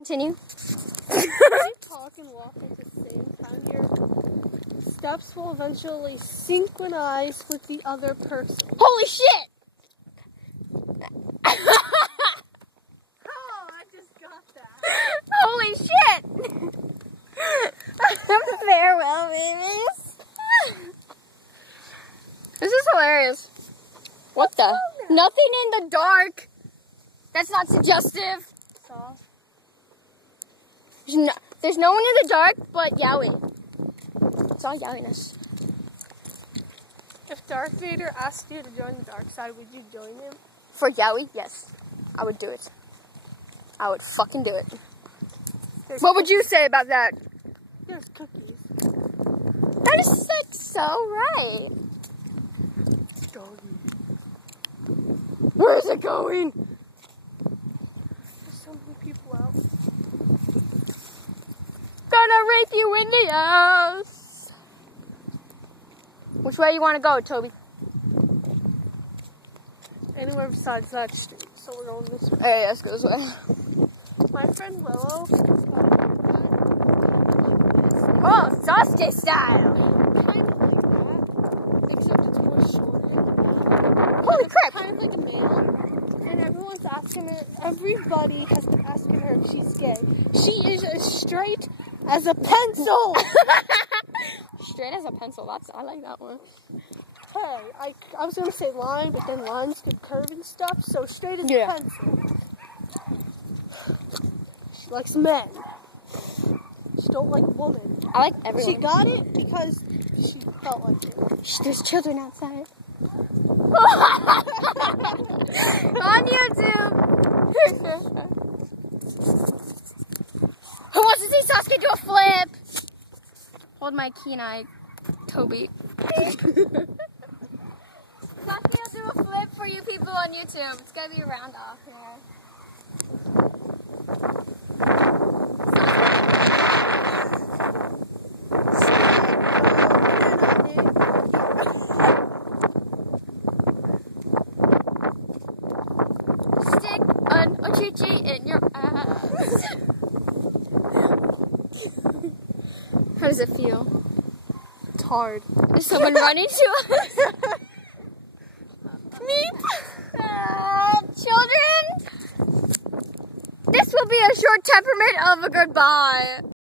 Continue. If you talk and walk at the same time, your steps will eventually synchronize with the other person. Holy shit! Oh, I just got that. Holy shit! Farewell, babies. This is hilarious. What the? Nothing in the dark. That's not suggestive. Soft. There's no one in the dark but Yowie. It's all Yowiness. If Darth Vader asked you to join the dark side, would you join him? For Yowie, yes. I would do it. I would fucking do it. What would you say about that? There's cookies. That is like so right. Where is it going? There's so many people out. Gonna rape you in the ass. Which way you want to go, Toby? Anywhere besides that street, so we're going this way. Hey, let's go this way. My friend Willow. Oh, Sasuke style. Kind of like that, except it's more shorter. Holy crap. Kind of like a male. And everyone's asking her, everybody has been asking her if she's gay. She is as straight as a pencil. Straight as a pencil. I like that one. Hey, I was going to say line, but then lines could curve and stuff, so straight as a pencil. She likes men. She don't like women. I like everyone. She got it because she felt like it. There's children outside. On YouTube. Who wants to see Sasuke do a flip? Hold my keen eye, Toby. Sasuke will do a flip for you people on YouTube. It's gonna be a round off here. Stick an Ochichi in your ass. How does it feel? It's hard. Is someone running to us? Meep. Children, this will be a short temperament of a goodbye.